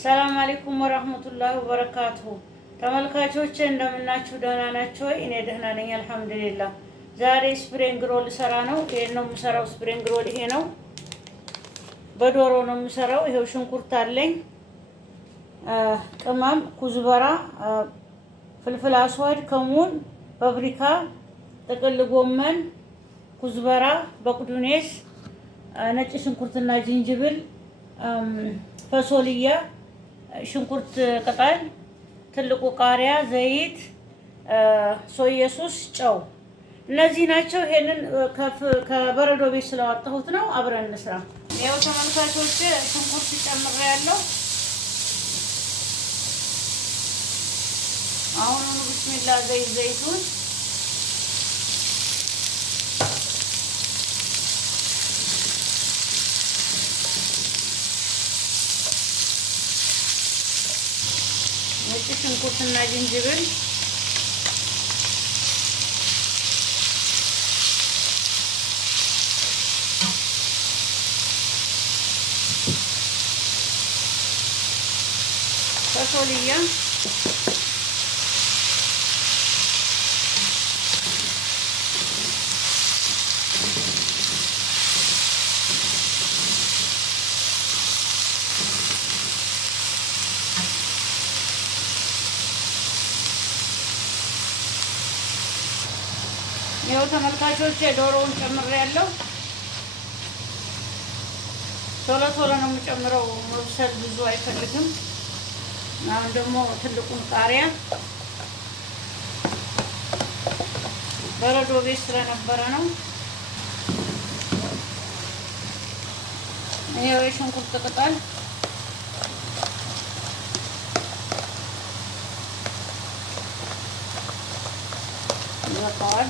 ሰላም አለይኩም ወራህመቱላሂ ወበረካቱሁ። ተመልካቾቼ እንደምናችሁ ደህና ናችሁ ወይ? እኔ ደህና ነኝ አልሐምዱሊላህ። ዛሬ ስፕሪንግ ሮል ሰራ ነው። ይሄን ነው የምሰራው። ስፕሪንግ ሮል ይሄ ነው። በዶሮ ነው የምሰራው። ይሄው ሽንኩርት አለኝ፣ ቅመም፣ ኩዝበራ፣ ፍልፍል አስዋድ፣ ከሙን፣ ፋብሪካ፣ ጥቅል ጎመን፣ ኩዝበራ፣ በቅዱኔስ፣ ነጭ ሽንኩርትና ዝንጅብል፣ ፈሶልያ፣ ሽንኩርት ቅጠል፣ ትልቁ ቃሪያ፣ ዘይት፣ ሶያ ሶስ፣ ጨው እነዚህ ናቸው። ይሄንን ከበረዶ ቤት ስለዋጣሁት ነው። አብረን እንስራ። ያው ተመልካቾች ሽንኩርት ጨምሬያለሁ። አሁን ቢስሚላ ዘይቱን ነጭ ሽንኩርትና ዝንጅብል ፈሶልያ ይኸው ተመልካቾች ዶሮውን ጨምሬያለሁ። ቶሎ ቶሎ ነው የምጨምረው፣ መብሰል ብዙ አይፈልግም። አሁን ደግሞ ትልቁን ቃሪያ በረዶ ቤት ስለነበረ ነው። ይኸው የሽንኩርት ቅጠል ይበቃዋል።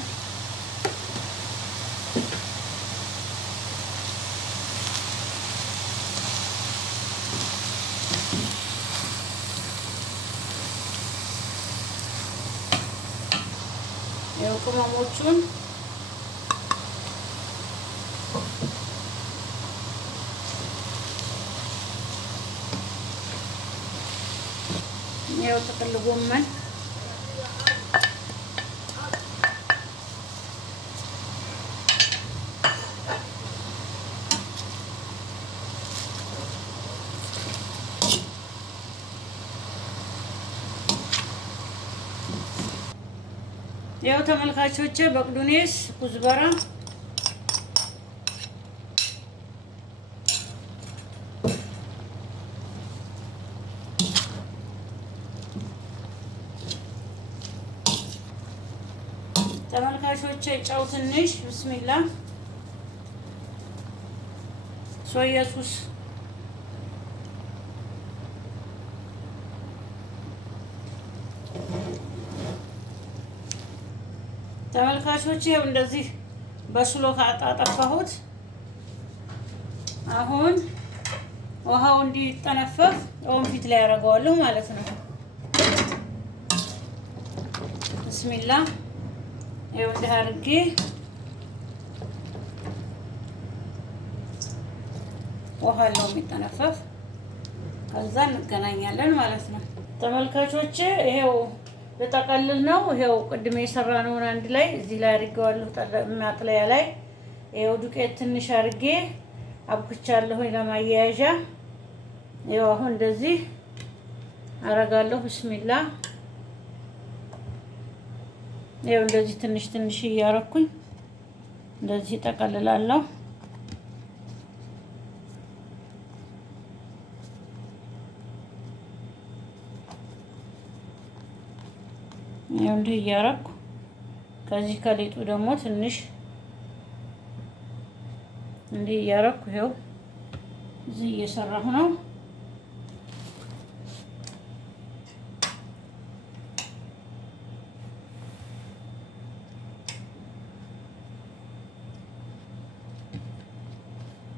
ያው ቅመሞቹን ያው ጥቅል ጎመን ያው ተመልካቾቼ በቅዱኔስ፣ ኩዝበራ፣ ተመልካቾቼ ጨው ትንሽ፣ ብስሚላ፣ ሶያ ሶስ ተመልካቾች ይኸው እንደዚህ በስሎ ካጣጠፋሁት አሁን ውሃው እንዲጠነፈፍ ወንፊት ላይ ያደርገዋለሁ ማለት ነው። ብስሚላ ይኸው እንዲህ አድርጌ ውሃው የሚጠነፈፍ ከዛ እንገናኛለን ማለት ነው። ተመልካቾች ይሄው ልጠቀልል ነው። ይሄው ቅድም የሰራነውን አንድ ላይ እዚህ ላይ አድርጌዋለሁ። ማጥለያ ላይ ይሄው ዱቄት ትንሽ አድርጌ አብኩቻለሁ ለማያያዣ። ይሄው አሁን እንደዚህ አረጋለሁ። ብስሚላ ይሄው እንደዚህ ትንሽ ትንሽ እያረኩኝ እንደዚህ ጠቀልላለሁ። ይሄው እንዲህ እያረኩ ከዚህ ከሊጡ ደግሞ ትንሽ እንዲህ እያረኩ ይሄው እዚህ እየሰራሁ ነው።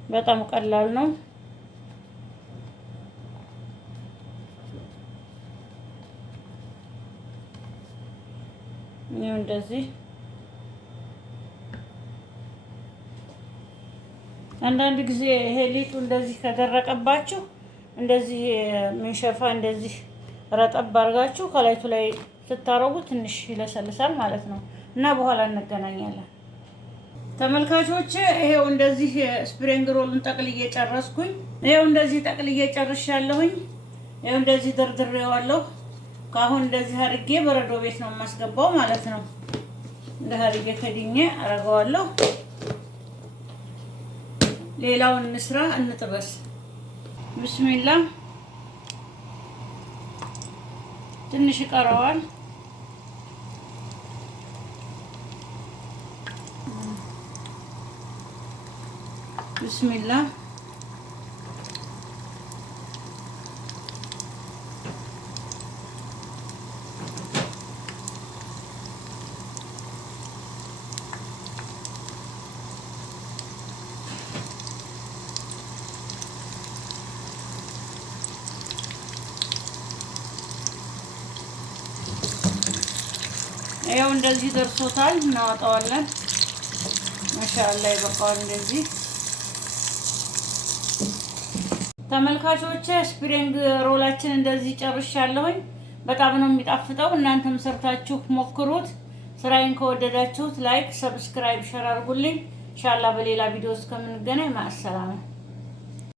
በጣም ቀላል ነው። ይሄው እንደዚህ አንዳንድ ጊዜ ይሄ ሊጡ እንደዚህ ከደረቀባችሁ እንደዚህ ምንሸፋ እንደዚህ ረጠብ አድርጋችሁ ከላይቱ ላይ ስታረጉ ትንሽ ይለሰልሳል ማለት ነው። እና በኋላ እንገናኛለን ተመልካቾቼ። ይሄው እንደዚህ ስፕሪንግ ሮልን ጠቅልዬ ጨረስኩኝ። ይሄው እንደዚህ ጠቅልዬ ጨርሻለሁኝ። ይሄው እንደዚህ ደርድሬዋለሁ። ካሁን እንደዚህ አድርጌ በረዶ ቤት ነው የማስገባው ማለት ነው። እንደ አድርጌ ከድኜ አረጋዋለሁ። ሌላውን እንስራ እንጥበስ። ብስሚላ ትንሽ ይቀረዋል። ብስሚላ ያው እንደዚህ ደርሶታል። እናወጣዋለን። ማሻአላ ይበቃዋል። እንደዚህ ተመልካቾቼ ስፕሪንግ ሮላችን እንደዚህ ጨርሻለሁኝ። በጣም ነው የሚጣፍጠው። እናንተም ሰርታችሁ ሞክሩት። ስራዬን ከወደዳችሁት ላይክ፣ ሰብስክራይብ፣ ሼር አድርጉልኝ። ኢንሻአላህ በሌላ ቪዲዮ እስከምንገናኝ ማሰላማ